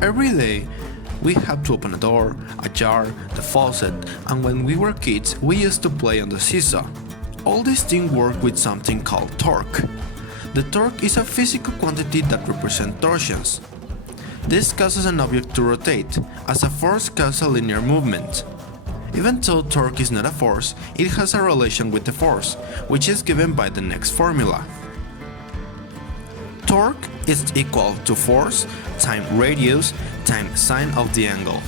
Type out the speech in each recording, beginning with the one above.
Every day, we have to open a door, a jar, the faucet, and when we were kids, we used to play on the seesaw. All these things work with something called torque. The torque is a physical quantity that represents torsions. This causes an object to rotate, as a force causes a linear movement. Even though torque is not a force, it has a relation with the force, which is given by the next formula. Torque is equal to force times radius times sine of the angle,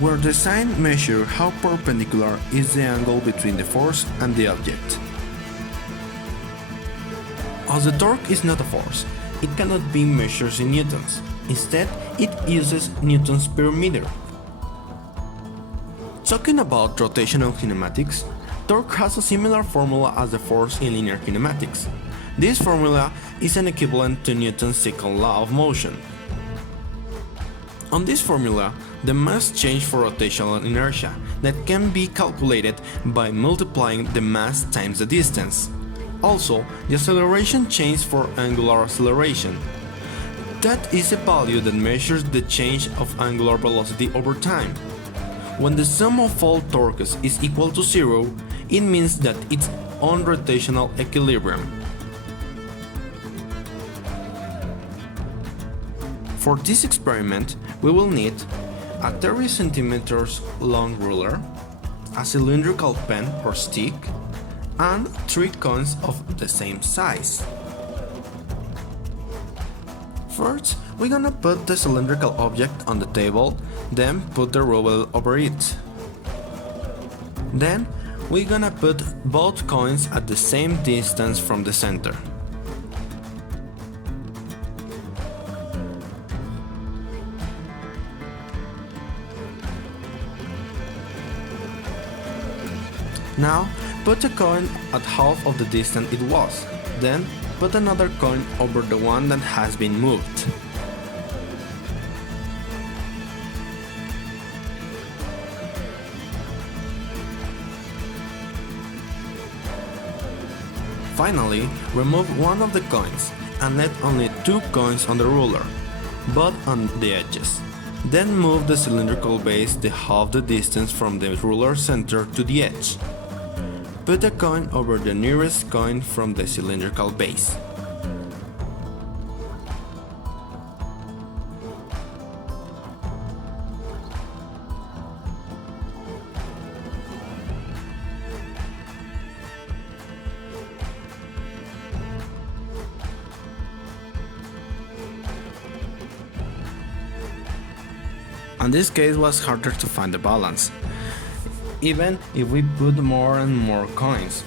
where the sine measures how perpendicular is the angle between the force and the object. As the torque is not a force, it cannot be measured in newtons. Instead, it uses newtons per meter. Talking about rotational kinematics, torque has a similar formula as the force in linear kinematics. This formula is an equivalent to Newton's second law of motion. On this formula, the mass change for rotational inertia that can be calculated by multiplying the mass times the distance. Also, the acceleration change for angular acceleration. That is a value that measures the change of angular velocity over time. When the sum of all torques is equal to 0, it means that it's on rotational equilibrium. For this experiment, we will need a 30 cm long ruler, a cylindrical pen or stick, and 3 coins of the same size. First, we're gonna put the cylindrical object on the table, then put the ruler over it. Then, we're gonna put both coins at the same distance from the center. Now, put a coin at half of the distance it was, then put another coin over the one that has been moved. Finally, remove one of the coins and let only 2 coins on the ruler, but on the edges. Then move the cylindrical base the half the distance from the ruler center to the edge. Put a coin over the nearest coin from the cylindrical base. In this case, it was harder to find the balance, even if we put more and more coins.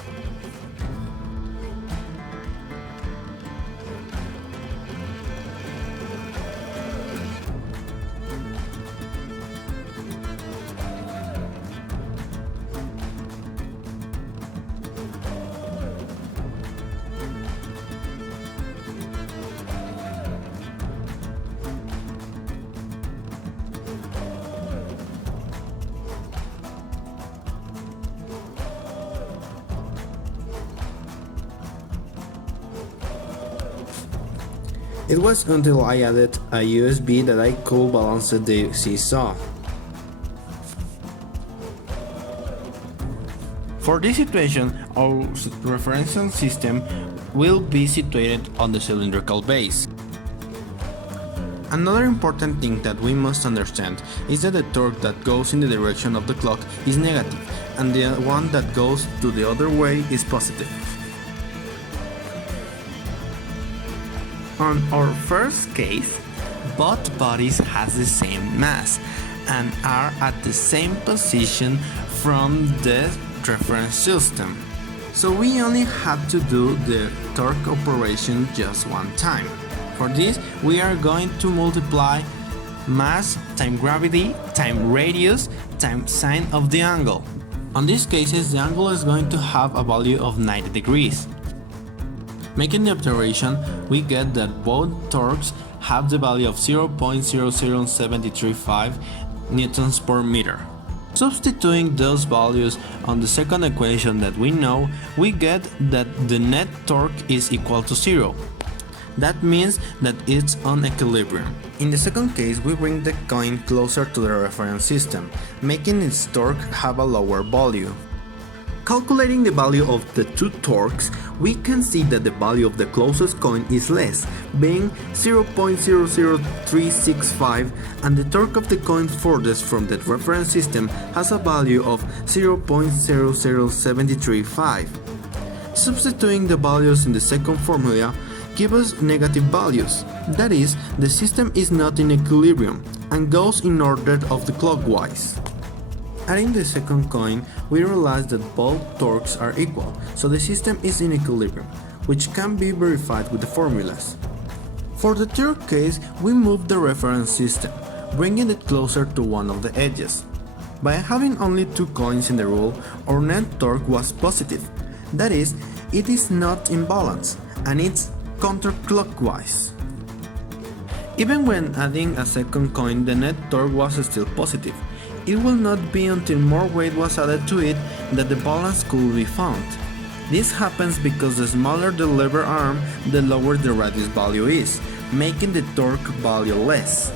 It was until I added a USB that I could balance the seesaw. For this situation, our reference system will be situated on the cylindrical base. Another important thing that we must understand is that the torque that goes in the direction of the clock is negative, and the one that goes to the other way is positive. On our first case, both bodies has the same mass and are at the same position from the reference system. So we only have to do the torque operation just one time. For this, we are going to multiply mass times gravity times radius times sine of the angle. On these cases, the angle is going to have a value of 90 degrees. Making the operation, we get that both torques have the value of 0.00735 newtons per meter. Substituting those values on the second equation that we know, we get that the net torque is equal to 0. That means that it's on equilibrium. In the second case, we bring the coin closer to the reference system, making its torque have a lower value. Calculating the value of the two torques, we can see that the value of the closest coin is less, being 0.00365, and the torque of the coin furthest from the reference system has a value of 0.00735. Substituting the values in the second formula give us negative values, that is, the system is not in equilibrium and goes in order of the clockwise. Adding the second coin, we realize that both torques are equal, so the system is in equilibrium, which can be verified with the formulas. For the third case, we move the reference system, bringing it closer to one of the edges. By having only two coins in the rule, our net torque was positive, that is, it is not in balance, and it's counterclockwise. Even when adding a second coin, the net torque was still positive. It will not be until more weight was added to it that the balance could be found. This happens because the smaller the lever arm, the lower the radius value is, making the torque value less.